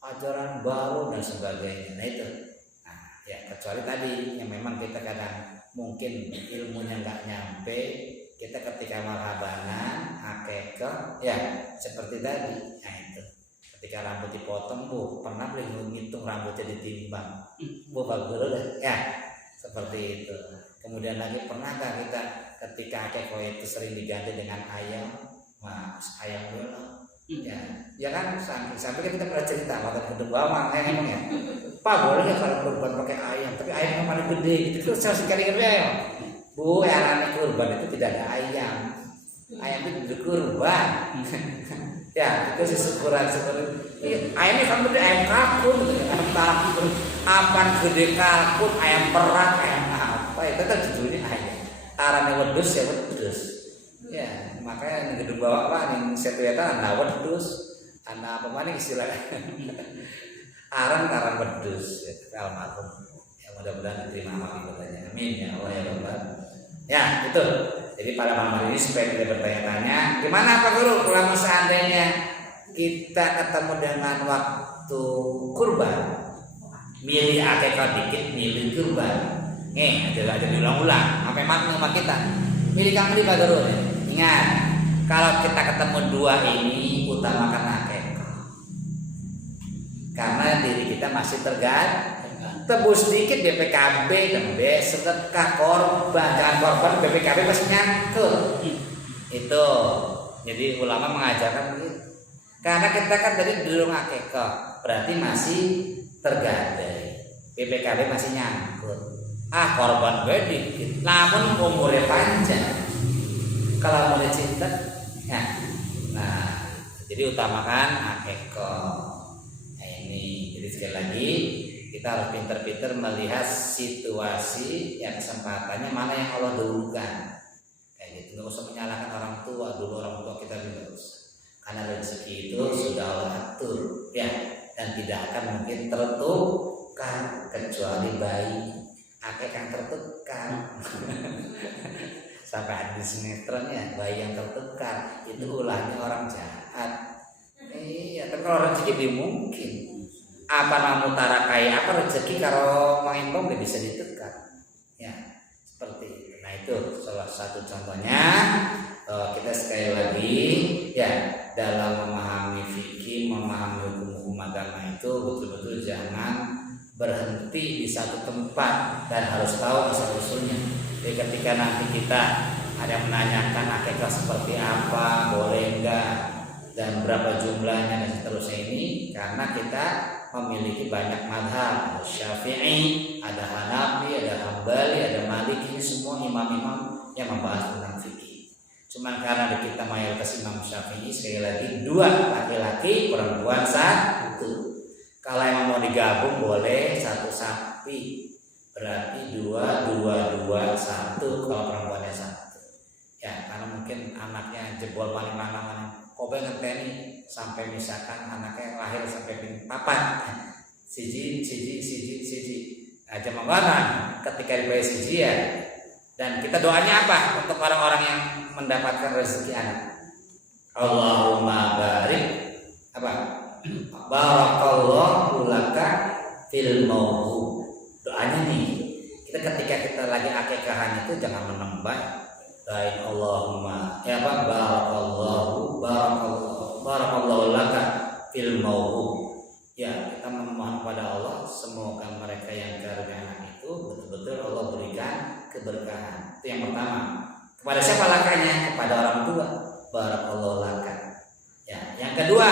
ajaran baru dan sebagainya. Nah itu. Ya, kecuali tadi yang memang kita kadang mungkin ilmunya nggak nyampe, kita ketika marhabanan, akikah, ya seperti tadi. Nah itu, ketika rambut dipotong, Bu, pernah beli ngitung rambutnya ditimbang, Bu, bagus deh, ya seperti itu. Kemudian lagi pernahkah kita ketika akikah itu sering diganti dengan ayam, ayam dulu, ya kan sampai kita pernah cerita waktu ke bawang, emang ya. Pak, boleh ya kalau kurban pakai ayam, tapi ayam yang paling gede gitu. Terus saya sekali ayam. Bu, yang kurban itu tidak ada ayam. Ayam itu kurban. Ya, itu syukuran. Ayamnya kan gede, ayam kalkun, ayam kalkun. Apa gede kalkun, ayam perah, ayam apa? Itu kan judulnya ayam. Arane wedhus ya wedhus. Ya, makanya yang gedung bawah Pak, yang setueta anak wedhus. Anak apa mana istilahnya? Arang wedhus ya, almarhum. Ya mudah-mudahan diterima amal ibadahnya. Amin ya Allah ya Rabbal. Ya, itu. Jadi pada malam ini supaya tidak bertanya-tanya, gimana Pak Guru kalau seandainya kita ketemu dengan waktu kurban, milih akikah dikit, milih kurban. Aja diulang-ulang sampai makna sama kita. Milih kambing Pak Guru. Ingat, kalau kita ketemu 2 ini utamakan akikah. Karena diri kita masih tebus sedikit BPKB, sedekah, korban, jangan korban BPKB masih nyangkut. Itu. Jadi ulama mengajarkan begitu. Karena kita kan tadi durung akikah, berarti masih tergadai. BPKB masih nyangkut. korban gue dikit, namun umurnya panjang. Kalau mulai cinta, ya. Nah, jadi utamakan akekah. Nah, ini jadi sekali lagi kita harus pintar-pintar melihat situasi yang kesempatannya mana yang Allah dulukan. Kayak gitu, nggak usah menyalahkan orang tua dulu, orang tua kita juga usah. Karena rezeki itu sudah Allah atur, ya, dan tidak akan mungkin tertukar kecuali bayi. Akekah yang tertukar. Sampai ada di sinetron ya, bayi yang tertukar itu ulahnya orang jahat. Iya, tapi kalau rezeki mungkin. Apa namu tara kaya apa rezeki kalau main bom gak bisa ditukar. Ya, seperti itu. Nah itu salah satu contohnya. Kita sekali lagi ya dalam memahami fikih, memahami hukum agama itu betul-betul jangan berhenti di satu tempat dan harus tahu asal usulnya. Jadi ketika nanti kita ada yang menanyakan akikah seperti apa, boleh enggak, dan berapa jumlahnya dan seterusnya ini, karena kita memiliki banyak mazhab, ada Syafi'i, ada Hanafi, ada Hambali, ada Maliki, ini semua imam-imam yang membahas tentang fikih. Cuman karena kita mayoritas imam Syafi'i, sekali lagi 2 laki-laki, perempuan 1. Kalau yang mau digabung boleh 1 sapi. Berarti 2, 1 kalau perempuannya 1. Ya, karena mungkin anaknya jebol mana-mana kobe ngenteni sampai misalkan anaknya lahir sampai 4. Siji. Aja mengorang ketika dibayar siji ya. Dan kita doanya apa untuk orang-orang yang mendapatkan rezeki anak? Allahumma barik apa? Barakallahu laka fil mauhub. Doanya nih, kita ketika kita lagi akikahan itu jangan menembak. Baik Allahumma ya apa? Barakallahu laka fil mauhub. Ya, kita memohon kepada Allah semoga mereka yang karunia anak itu betul-betul Allah berikan keberkahan. Itu yang pertama. Kepada siapa lakanya? Kepada orang tua. Barakallahu laka. Ya, yang kedua,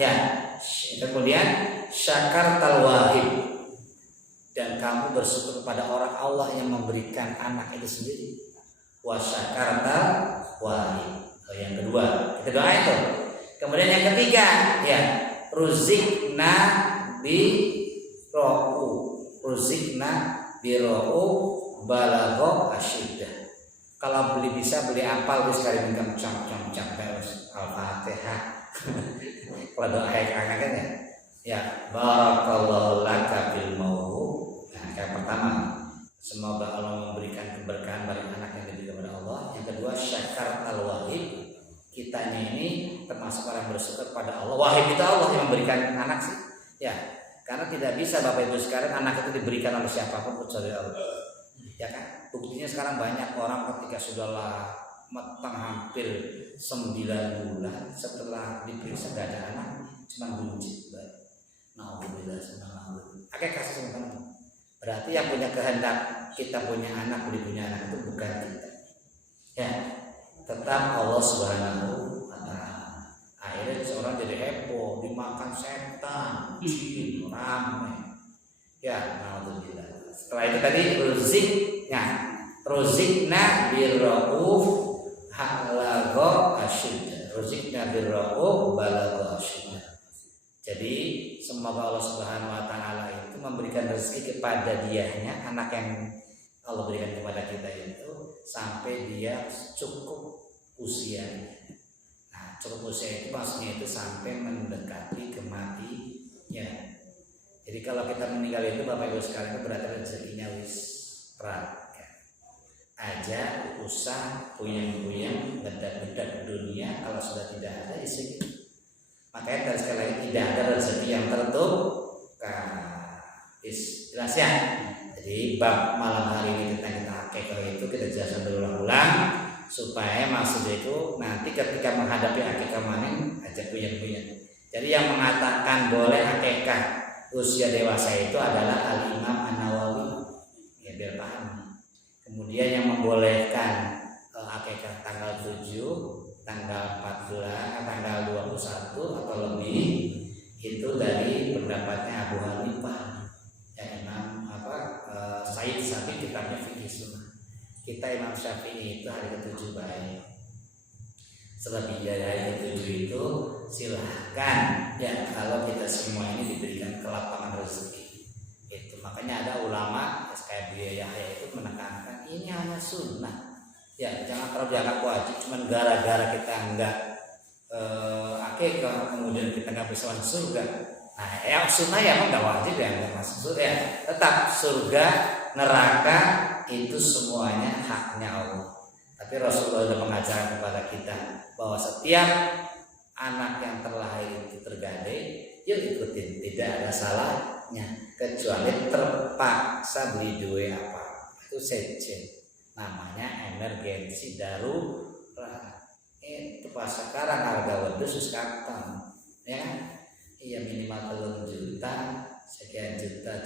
ya, kemudian syakartal wahib. Dan kamu bersyukur kepada orang Allah yang memberikan anak itu sendiri. Wa syakartal wahib. Yang kedua, kita doa itu. Kemudian yang ketiga, ya, ruzikna biro'u balagho asyiddah. Kalau beli bisa beli apal wis kali minta cam terus Al-Fatihah. Kalau doa anak kan ya barakallahu laka bil mauhub. Nah, yang pertama semoga Allah memberikan keberkahan bagi anak yang diberi kepada Allah. Yang kedua syakartal wahib. Kitanya ini termasuk orang bersyukur pada Allah. Wahib itu Allah yang memberikan anak sih. Ya, karena tidak bisa Bapak Ibu sekarang anak itu diberikan oleh siapapun kecuali Allah. Ya kan? Buktinya sekarang banyak orang ketika sudahlah matang hampir 9 bulan setelah diperiksa gak ada anak, cuma buncit. Nauzubillah subhanallah. Oke, kasih sama. Berarti yang punya kehendak kita punya anak, punya anak itu bukan kita. Ya. Tetap Allah Subhanahu wa ta'ala. Akhirnya seorang jadi heboh, dimakan setan, jin, ramai. Ya, naudzubillah. Setelah itu tadi ruzikna birrauf halagho asyidda. Ruzikna birrauf balagho asyidda. Jadi semoga Allah Subhanahu wa ta'ala itu memberikan rezeki kepada dianya, anak yang Allah berikan kepada kita itu sampai dia cukup usianya. Nah, cukup usia itu maksudnya itu sampai mendekati kematian. Jadi kalau kita meninggal itu Bapak Ibu sekalian itu berarti rezekinya wis prat. Aja usah puyeng-puyeng bedak-bedak dunia kalau sudah tidak ada isi. Makanya sekali lagi tidak ada rezeki yang tertukar. Jelas ya. Jadi bab malam hari ini kita akikah itu kita jelaskan berulang-ulang supaya maksud itu nanti ketika menghadapi akikah maning aja puyeng-puyeng. Jadi yang mengatakan boleh akikah usia dewasa itu adalah Al-Imam An-Nawawi. Ya biar paham. Kemudian yang membolehkan akikah tanggal 7, tanggal 14, tanggal 21 atau lebih itu dari pendapatnya Abu Hanifah. Said Sabi kita programnya fikih sunnah. Kita Imam Syafi'i itu hari ke-7 baik. Selebihnya dari ke-7 itu silahkan ya, kalau kita semua ini diberikan kelapangan rezeki. Itu makanya ada ulama kayak Buya Yahya itu menekankan ini hanya sunnah. Ya jangan terlalu dianggap wajib. Cuman gara-gara kita enggak akikah kemudian kita nggak bisa masuk surga. Nah yang sunnah ya enggak wajib ya enggak masuk surga. Ya. Tetap surga, neraka itu semuanya haknya Allah. Tapi Rasulullah sudah mengajarkan kepada kita bahwa setiap anak yang terlahir itu tergadai, yuk ikutin, tidak ada salahnya kecuali terpaksa beli duit apa itu sejen, namanya emergensi darurat. Itu pas sekarang harga wedus kantong, ya iya minimal 3 juta, sekian juta.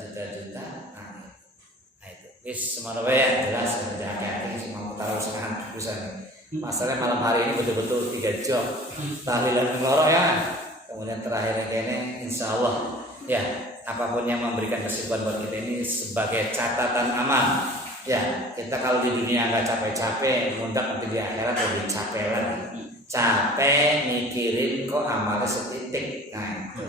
Nah itu wis semua ya jelas menjaga ini semua taruh sekarang urusan. Masalahnya malam hari ini betul-betul 3 jam tahlilan ngorok ya. Kemudian terakhir ini insya Allah ya apapun yang memberikan kesibukan buat kita ini sebagai catatan amal. Ya kita kalau di dunia nggak capek-capek, mudah nanti di akhirat lebih capek lagi. Capek mikirin kok amalnya setitik. Nah itu.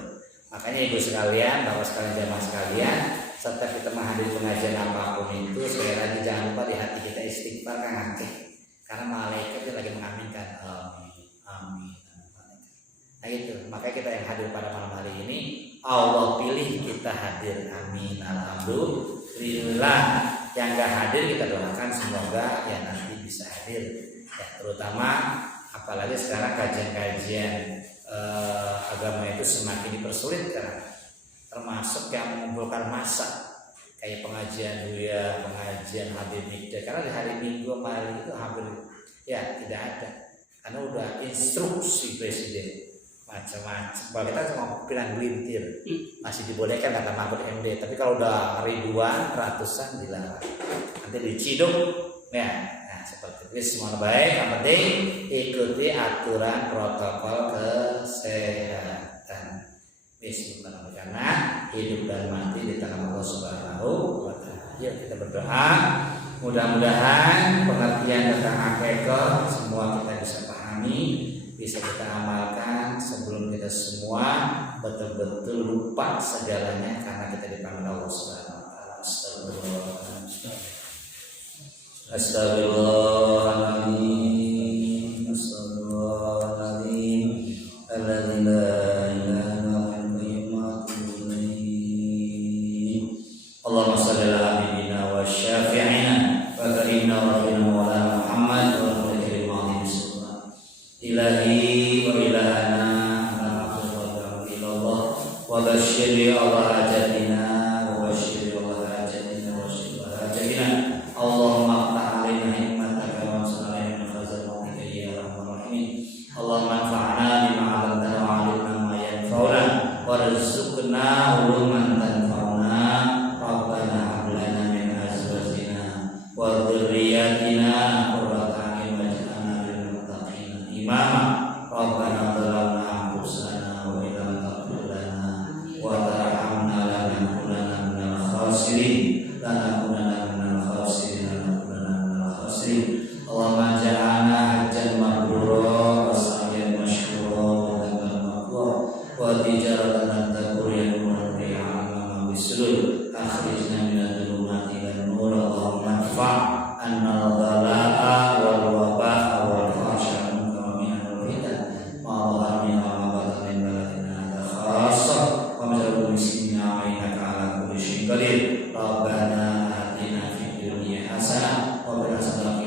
Makanya ibu sekalian, bapak sekalian, jamaah sekalian, setiap kita menghadiri pengajian apapun itu sekali lagi jangan lupa di hati kita istighfar kan nanti. Karena malaikat itu lagi mengaminkan amin. Nah itu makanya kita yang hadir pada malam hari ini Allah pilih kita hadir, amin, alhamdulillah. Yang gak hadir kita doakan semoga ya nanti bisa hadir ya, terutama apalagi sekarang kajian-kajian agama itu semakin dipersulit kan, termasuk yang mengumpulkan massa kayak pengajian Buya, pengajian Habib Mikdad. Karena di hari Minggu kemarin itu hampir ya tidak ada, karena udah instruksi presiden macam-macam. Kalau kita cuma bilang gelintir masih dibolehkan kata Mahfud MD, tapi kalau udah ribuan, ratusan dilarang. Nanti diciduk ya. Nah seperti itu semua baik. Yang penting ikuti aturan protokol kesehatan. Bismillah, karena hidup dan mati di tangan Allah Subhanahu wa Ta'ala. Yuk kita berdoa, mudah-mudahan pengertian tentang akikah semua kita bisa pahami, bisa kita amalkan sebelum kita semua betul-betul lupa segalanya karena kita dipanggil Allah Subhanahu wa Ta'ala. Astagfirullahaladzim. Astagfirullahaladzim. Allahumma shalli ala habibina wa syafi'ina wa karimna wa rabbina wa ala Muhammad wa ala alihi wa sahbihi ilahi wa ilahana ala ilallah wa basyiri Allah hajatina wa basyiri Allah hajatina wa basyiri Allah hajatina. Allahumma aftah alaina hikmataka wa sallallahu min khazanatika ya arhamar rahimin. Allahumma anfa'na bima 'allamtana wa 'allimna ma yanfa'una warzuqna uluman tanfa'una. Rabbana hab lana min azwajina wa dhurriyyatina qurrata a'yun waj'alna lil muttaqina imama. Rabbana zalamna anfusana wa illam taghfir lana wa tarhamna lanakunanna minal khasirin. Allahumma ja'alna hajjan mabrura wa sa'yan mashkura wa taqabbal maqbula wa tijaratan tabur yang murri'an bisul akhrijna minadh dhulumati ilan nur. Allahumma anfa' anna al-bala'a wal waba'a wal fahsya wa min al-fitan ma dhahara minha wa ma batana min baladina hadha khassa wa min al-muslimina wa innaka ala kulli syai'in qadir. Rabbana atina fid dunya hasanah wa fil akhirati hasanah.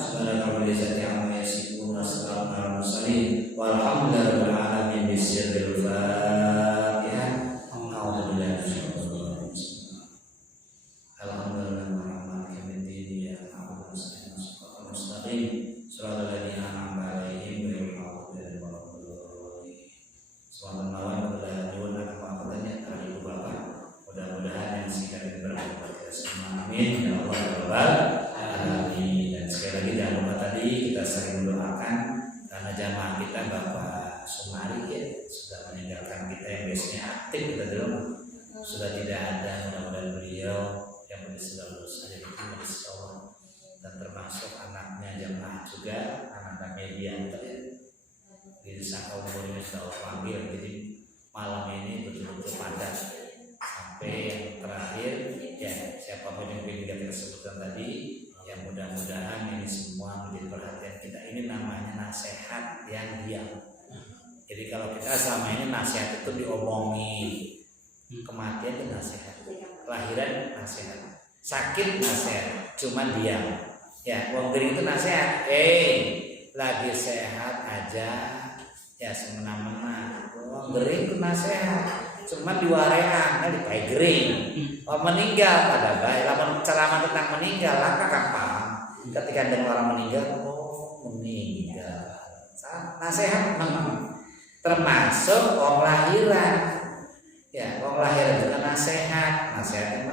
Subhanaka rabbil izzati amma yasifun wa salamun alal mursalin walhamdulillahi rabbil alamin. Bismillahir Fatihah. A'udzu billahi minasyaitonir rajim. Alhamdulillah rabbil alamin. Ya na'budu wa nasta'iinu mustaqim shiratal ladzina an'amta 'alaihim ghairil maghdubi 'alaihim waladdallin. Subhanallah wa bihamdihi apa-apanya terhadap ibu bapak. Mudah-mudahan yang singkat ini bermanfaat kita semua. Amin ya Allah ya Rabbal alamin. Dan sekali lagi jangan lupa tadi kita sering mendoakan karena jamaah kita Bapak Sumari ya sudah meninggalkan kita yang biasanya aktif kita dulu sudah tidak ada. Mudah-mudahan beliau yang sudah lulus ada di Majelis Allah, dan termasuk anaknya jamaah juga, anak Medianto ya. Di desa umur ini sudah Allah panggil, jadi malam ini betul-betul padat sampai yang terakhir ya, siapapun yang kita sebutkan tadi, yang mudah-mudahan ini semua menjadi perhatian kita. Ini namanya nasihat yang diam. Jadi kalau kita selama ini nasihat itu diomongin, kematian itu nasihat, kelahiran nasihat, sakit nasihat, cuman diam. Ya, wong gering itu nasihat, lagi sehat aja, ya semena-mena. Wong gering itu nasihat, cuman diwarean, kan dipakai gering. Meninggal pada baik, lamun ceramah tentang meninggal, langkah kapan? Ketika dengar orang meninggal, meninggal. Nasihat termasuk wong lahiran. Ya, wong lahiran juga nasihat yang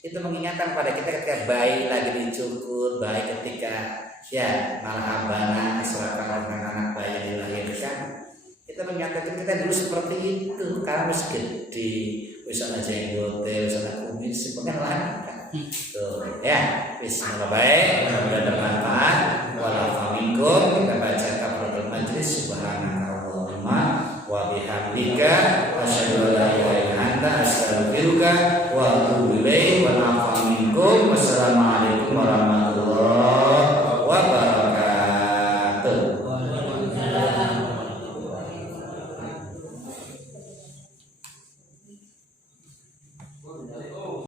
itu mengingatkan pada kita ketika bayi lagi dicukur, bayi ketika ya marhabana diserahkan dengan anak bayi dilahirkan, kita mengingatkan kita dulu seperti itu karena masih gede, misalnya jenggote, misalnya kumis, bukan lagi kan. Tuh ya, bismillah baik, mudah-mudahan bermanfaat. Walaupun kita baca kafaratul majlis, subhanakallahumma wa bihamdika asyhadu an la ilaha illa anta astaghfiruka wa atubu ilaik wa nafa'u minkum